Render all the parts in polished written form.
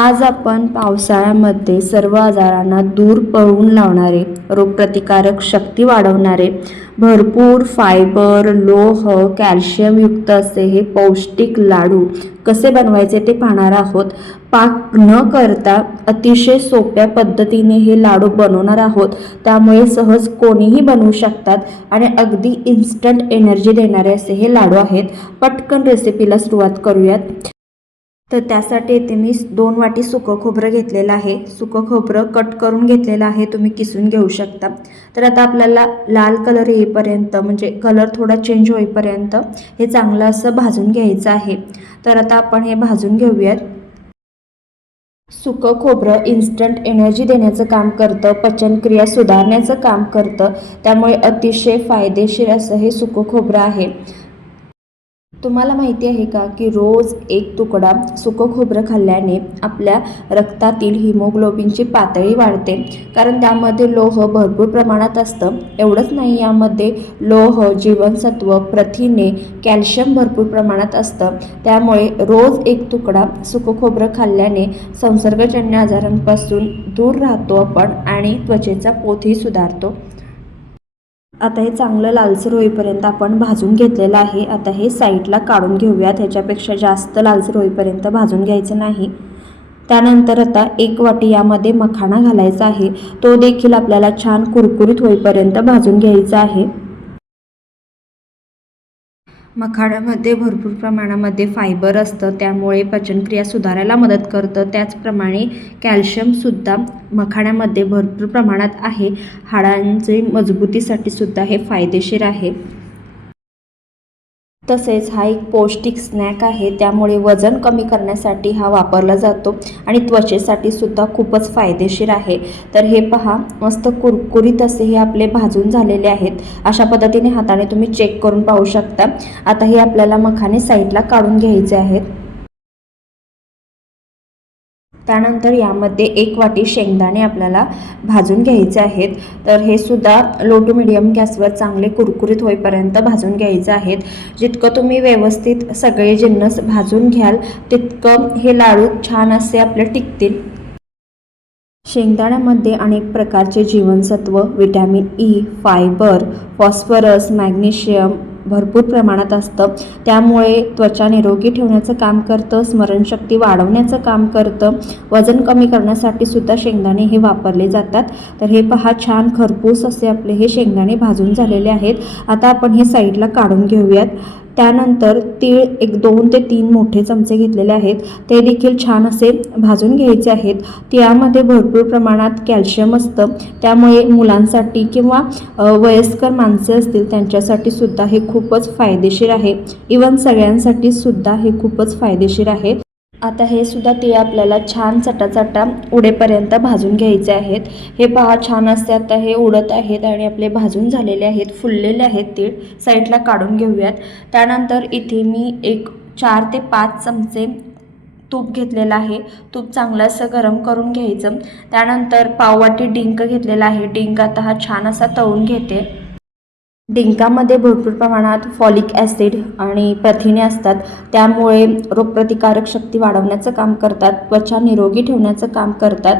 आज आपण पावसाळ्यामध्ये सर्व आजारांना दूर पळवून लावणारे, रोगप्रतिकारक शक्ती वाढवणारे, भरपूर फायबर, लोह, कॅल्शियमयुक्त असे हे पौष्टिक लाडू कसे बनवायचे ते पाहणार आहोत. पाक न करता अतिशय सोप्या पद्धतीने हे लाडू बनवणार आहोत. त्यामुळे सहज कोणीही बनवू शकतात आणि अगदी इन्स्टंट एनर्जी देणारे असे हे लाडू आहेत. पटकन रेसिपीला सुरुवात करूयात. तर त्यासाठी इथे मी 2 वाटी सुकं खोबरं घेतलेलं आहे. सुकं खोबरं कट करून घेतलेलं आहे, तुम्ही किसून घेऊ शकता. तर आता आपल्याला लाल कलर येईपर्यंत, म्हणजे कलर थोडा चेंज होईपर्यंत हे चांगलं असं भाजून घ्यायचं आहे. तर आता आपण हे भाजून घेऊयात. सुकं खोबरं इन्स्टंट एनर्जी देण्याचं काम करतं, पचनक्रिया सुधारण्याचं काम करतं. त्यामुळे अतिशय फायदेशीर असं हे सुकं खोबरं आहे. तुम्हाला माहिती आहे का की रोज एक तुकडा सुकं खोबरं खाल्ल्याने आपल्या रक्तातील हिमोग्लोबिनची पातळी वाढते, कारण त्यामध्ये लोह भरपूर प्रमाणात असतं. एवढंच नाही, यामध्ये लोह, जीवनसत्व, प्रथिने, कॅल्शियम भरपूर प्रमाणात असतं. त्यामुळे रोज एक तुकडा सुकं खोबरं खाल्ल्याने संसर्गजन्य आजारांपासून दूर राहतो आपण आणि त्वचेचा पोतही सुधारतो. आता हे चांगलं लालसर होईपर्यंत आपण भाजून घेतलेलं आहे. आता हे साईडला काढून घेऊयात. ह्याच्यापेक्षा जास्त लालसर होईपर्यंत भाजून घ्यायचं नाही. त्यानंतर आता 1 वाटी यामध्ये मखाणा घालायचा आहे. तो देखील आपल्याला छान कुरकुरीत होईपर्यंत भाजून घ्यायचा आहे. मखाण्यामध्ये भरपूर प्रमाणामध्ये फायबर असतं, त्यामुळे पचनक्रिया सुधारायला मदत करतं. त्याचप्रमाणे कॅल्शियमसुद्धा मखाण्यामध्ये भरपूर प्रमाणात आहे. हाडांचे मजबूतीसाठी सुद्धा हे फायदेशीर आहे. तसेच हा एक पौष्टिक स्नॅक आहे, त्यामुळे वजन कमी करण्यासाठी हा वापरला जातो आणि त्वचेसाठी सुद्धा खूपच फायदेशीर आहे. तर हे पहा, मस्त कुरकुरीत असे हे आपले भाजून झालेले आहेत. अशा पद्धतीने हाताने तुम्ही चेक करून पाहू शकता. आता हे आपल्याला मखाने साईडला काढून घ्यायचे आहेत. त्यानंतर यामध्ये 1 वाटी शेंगदाणे आपल्याला भाजून घ्यायचे आहेत. तर हे सुद्धा लो टू मिडियम गॅसवर चांगले कुरकुरीत होईपर्यंत भाजून घ्यायचे आहेत. जितकं तुम्ही व्यवस्थित सगळे जिन्नस भाजून घ्याल तितकं हे लाडू छान असे आपले टिकतील. शेंगदाण्यामध्ये अनेक प्रकारचे जीवनसत्व, vitamin E, fibre, phosphorus, magnesium भरपूर प्रमाणात असतं. त्यामुळे त्वचा निरोगी ठेवण्याचं काम करतं, स्मरणशक्ती वाढवण्याचं काम करतं. वजन कमी करण्यासाठी सुद्धा शेंगदाणे हे वापरले जातात. तर हे पहा, छान खरपूस असे आपले हे शेंगदाणे भाजून झालेले आहेत. आता आपण हे साईडला काढून घेऊयात. त्यानंतर तीळ 2 ते 3 मोठे चमचे घेतलेले आहेत. ते देखील छान असे भाजून घ्यायचे आहेत. तिळामध्ये भरपूर प्रमाणात कॅल्शियम असतं, त्यामुळे मुलांसाठी किंवा वयस्कर माणसे असतील त्यांच्यासाठी सुद्धा हे खूपच फायदेशीर आहे. इवन सगळ्यांसाठी सुद्धा हे खूपच फायदेशीर आहे. आता हे सुद्धा तीळ आपल्याला छान चटाचटा उडेपर्यंत भाजून घ्यायचे आहेत. हे पहा, छान असे आता हे उडत आहेत आणि आपले भाजून झालेले आहेत, फुललेले आहेत तीळ. साईडला काढून घेऊयात. त्यानंतर इथे मी 4 ते 5 चमचे तूप घेतलेलं आहे. तूप चांगलं असं गरम करून घ्यायचं. त्यानंतर पाववाटी डिंक घेतलेला आहे. डिंक आता हा छान असा तळून घेते. डिंकामध्ये भरपूर प्रमाणात फॉलिक ॲसिड आणि प्रथिने असतात, त्यामुळे रोगप्रतिकारक शक्ती वाढवण्याचं काम करतात, त्वचा निरोगी ठेवण्याचं काम करतात.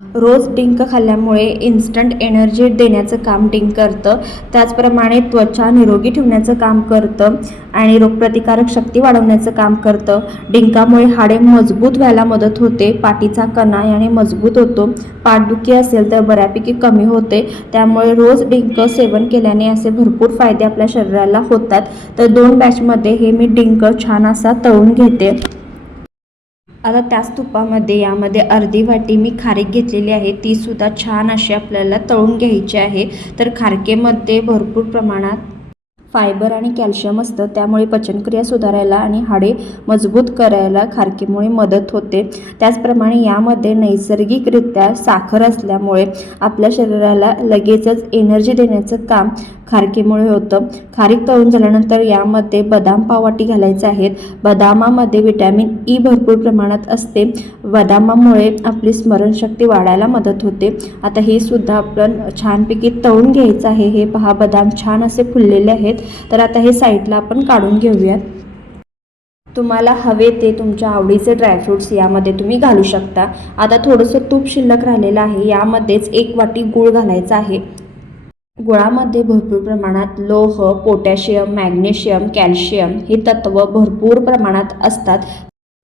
रोज डिंक खाल्ल्यामुळे इन्स्टंट एनर्जी देण्याचं काम डिंक करतं. त्याचप्रमाणे त्वचा निरोगी ठेवण्याचं काम करतं आणि रोगप्रतिकारक शक्ती वाढवण्याचं काम करतं. डिंकामुळे हाडे मजबूत व्हायला मदत होते. पाठीचा कणा याने मजबूत होतो. पाठदुखी असेल तर बऱ्यापैकी कमी होते. त्यामुळे रोज डिंक सेवन केल्याने असे भरपूर फायदे आपल्या शरीराला होतात. तर 2 बॅचमध्ये हे मी डिंक छान असा तळून घेते. आता त्याच तुपामध्ये यामध्ये अर्धी वाटी मी खारीक घेतलेली आहे. ती सुद्धा छान अशी आपल्याला तळून घ्यायची आहे. तर खारकेमध्ये भरपूर प्रमाणात फायबर आणि कॅल्शियम असतं, त्यामुळे पचनक्रिया सुधारायला आणि हाडे मजबूत करायला खारकीमुळे मदत होते. त्याचप्रमाणे यामध्ये नैसर्गिकरित्या साखर असल्यामुळे आपल्या शरीराला लगेचच एनर्जी देण्याचं काम खारकीमुळे होतं. खारीक तळून झाल्यानंतर यामध्ये बदाम पाववाटी घालायचे आहेत. बदामामध्ये व्हिटॅमिन ई भरपूर प्रमाणात असते. बदामामुळे आपली स्मरणशक्ती वाढायला मदत होते. आता हे सुद्धा आपण छानपैकी तळून घ्यायचं आहे. हे पहा, बदाम छान असे फुललेले आहेत. तर आता हे साईडला आपण काढून घेऊयात. तुम्हाला हवे ते तुमच्या आवडीचे ड्रायफ्रूट्स यामध्ये तुम्ही घालू शकता। आता थोडंसं तूप शिल्लक राहिलेलं आहे, यामध्येच 1 वाटी गूळ घालायचा आहे। गुळामध्ये भरपूर प्रमाणात लोह, पोटॅशियम, मॅग्नेशियम, कॅल्शियम हे तत्व भरपूर प्रमाणात असतात,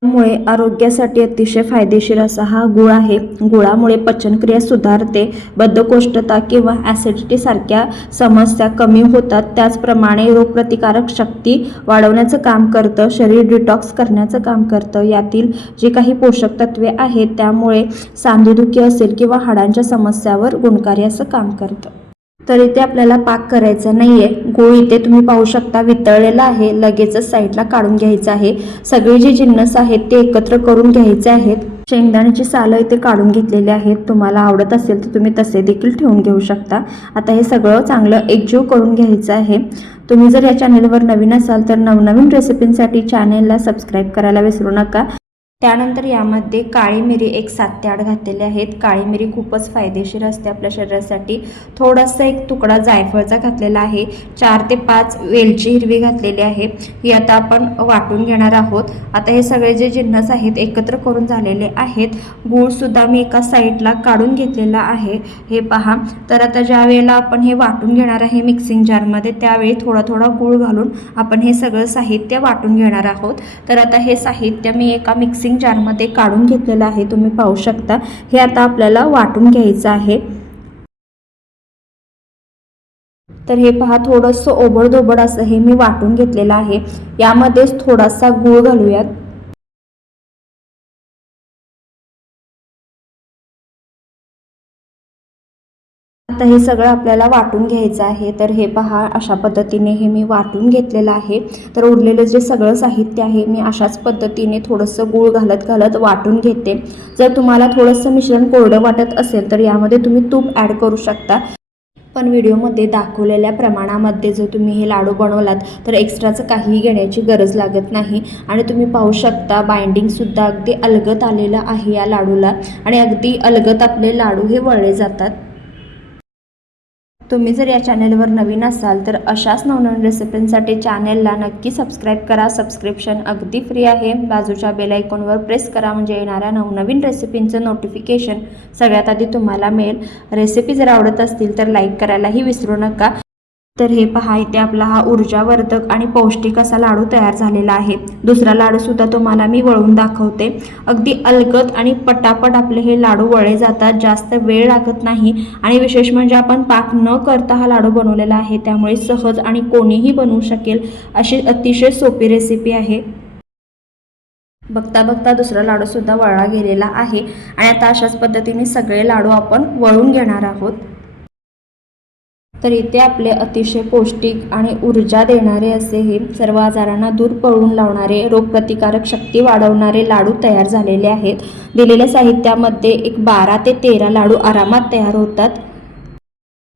त्यामुळे आरोग्यासाठी अतिशय फायदेशीर असा हा गूळ आहे। गुळामुळे पचनक्रिया सुधारते, बद्धकोष्ठता किंवा ॲसिडिटी सारख्या समस्या कमी होतात, त्याचप्रमाणे रोगप्रतिकारक शक्ती वाढवण्याचं काम करतं, शरीर डिटॉक्स करण्याचं काम करतं। यातील जे काही पोषक तत्वे आहेत त्यामुळे सांधेदुखी असेल किंवा हाडांच्या समस्यावर गुणकारी असं काम करतं। तर इथे आपल्याला पाक करायचा नाहीये। गूळ इथे तुम्ही पाहू शकता वितळलेला आहे, लगेचच साईडला काढून घ्यायचं आहे। सगळे जे जिन्नस आहेत ते एकत्र करून घ्यायचे आहेत। शेंगदाण्याची सालं इथे काढून घेतलेली आहेत, तुम्हाला आवडत असेल तर तुम्ही तसे देखील ठेवून घेऊ शकता। आता हे सगळं चांगलं एकजीव करून घ्यायचं आहे। तुम्ही जर या चॅनेलवर नवीन असाल तर नवनवीन रेसिपींसाठी चॅनेलला सबस्क्राईब करायला विसरू नका। त्यानंतर यामध्ये काळी मिरी एक 7 ते 8 घातलेले आहेत। काळी मिरी खूपच फायदेशीर असते आपल्या शरीरासाठी। थोडासा एक तुकडा जायफळचा घातलेला आहे, 4 ते 5 वेलची हिरवी घातलेली आहे, ही आता आपण वाटून घेणार आहोत। आता हे सगळे जे जिन्नस आहेत एकत्र करून झालेले आहेत। गूळसुद्धा मी एका साईडला काढून घेतलेला आहे, हे पहा। तर आता ज्या वेळेला आपण हे वाटून घेणार आहे मिक्सिंग जारमध्ये, त्यावेळी थोडा थोडा गूळ घालून आपण हे सगळं साहित्य वाटून घेणार आहोत। तर आता हे साहित्य मी एका मिक्सिंग जारमध्ये काढून घेतलेलं आहे, तुम्ही पाहू शकता। हे आता आपल्याला वाटून घ्यायचं आहे। तर हे पहा, थोडंसं ओबडधोबड असं हे मी वाटून घेतलेलं आहे। यामध्येच थोडासा गूळ घालूयात। आता हे सगळं आपल्याला वाटून घ्यायचं आहे। तर हे पहा, अशा पद्धतीने हे मी वाटून घेतलेलं आहे। तर उरलेलं जे सगळं साहित्य आहे मी अशाच पद्धतीने थोडंसं गूळ घालत घालत वाटून घेते। जर तुम्हाला थोडंसं मिश्रण कोरडं वाटत असेल तर यामध्ये तुम्ही तूप ॲड करू शकता, पण व्हिडिओमध्ये दाखवलेल्या प्रमाणामध्ये जर तुम्ही हे लाडू बनवलात तर एक्स्ट्राचं काहीही घेण्याची गरज लागत नाही। आणि तुम्ही पाहू शकता बाइंडिंगसुद्धा अगदी अलगद आलेलं आहे या लाडूला, आणि अगदी अलगद आपले लाडू हे वळले जातात। तुम्ही जर या चॅनेलवर नवीन असाल तर अशाच नवनवीन रेसिपींसाठी चॅनेलला नक्की सबस्क्राईब करा। सबस्क्रिप्शन अगदी फ्री आहे। बाजूच्या बेल आयकॉनवर प्रेस करा, म्हणजे येणाऱ्या नवनवीन रेसिपींचं नोटिफिकेशन सगळ्यात आधी तुम्हाला मिळेल। रेसिपी जर आवडत असतील तर लाईक करायलाही विसरू नका। तर हे पहा, इथे आपला हा ऊर्जावर्धक आणि पौष्टिक असा लाडू तयार झालेला आहे। दुसरा लाडूसुद्धा तुम्हाला मी वळून दाखवते। अगदी अलगद आणि पटापट आपले हे लाडू वळले जातात, जास्त वेळ लागत नाही। आणि विशेष म्हणजे आपण पाक न करता हा लाडू बनवलेला आहे, त्यामुळे सहज आणि कोणीही बनवू शकेल अशी अतिशय सोपी रेसिपी आहे। बघता बघता दुसरा लाडूसुद्धा वळला गेलेला आहे, आणि आता अशाच पद्धतीने सगळे लाडू आपण वळून घेणार आहोत। तर इथे आपले अतिशय पौष्टिक आणि ऊर्जा देणारे असे हे सर्व आजारांना दूर पळून लावणारे, रोगप्रतिकारक शक्ती वाढवणारे लाडू तयार झालेले आहेत। दिलेल्या साहित्यामध्ये एक 12 ते 13 लाडू आरामात तयार होतात।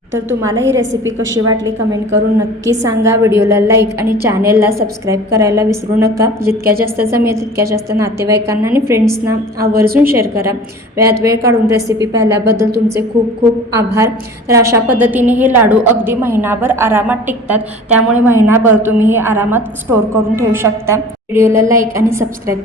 तर तुम्हाला ही रेसिपी कशी वाटली कमेंट करून नक्की सांगा। व्हिडिओला लाईक आणि चॅनेलला सबस्क्राईब करायला विसरू नका। जितक्या जास्त जमेल तितक्या जास्त नातेवाईकांना आणि फ्रेंड्सना आवर्जून शेअर करा। वेळात वेळ काढून रेसिपी पाहिल्याबद्दल तुमचे खूप खूप आभार। तर अशा पद्धतीने हे लाडू अगदी महिनाभर आरामात टिकतात, त्यामुळे महिनाभर तुम्ही हे आरामात स्टोअर करून ठेवू शकता। व्हिडिओला लाईक आणि सबस्क्राईब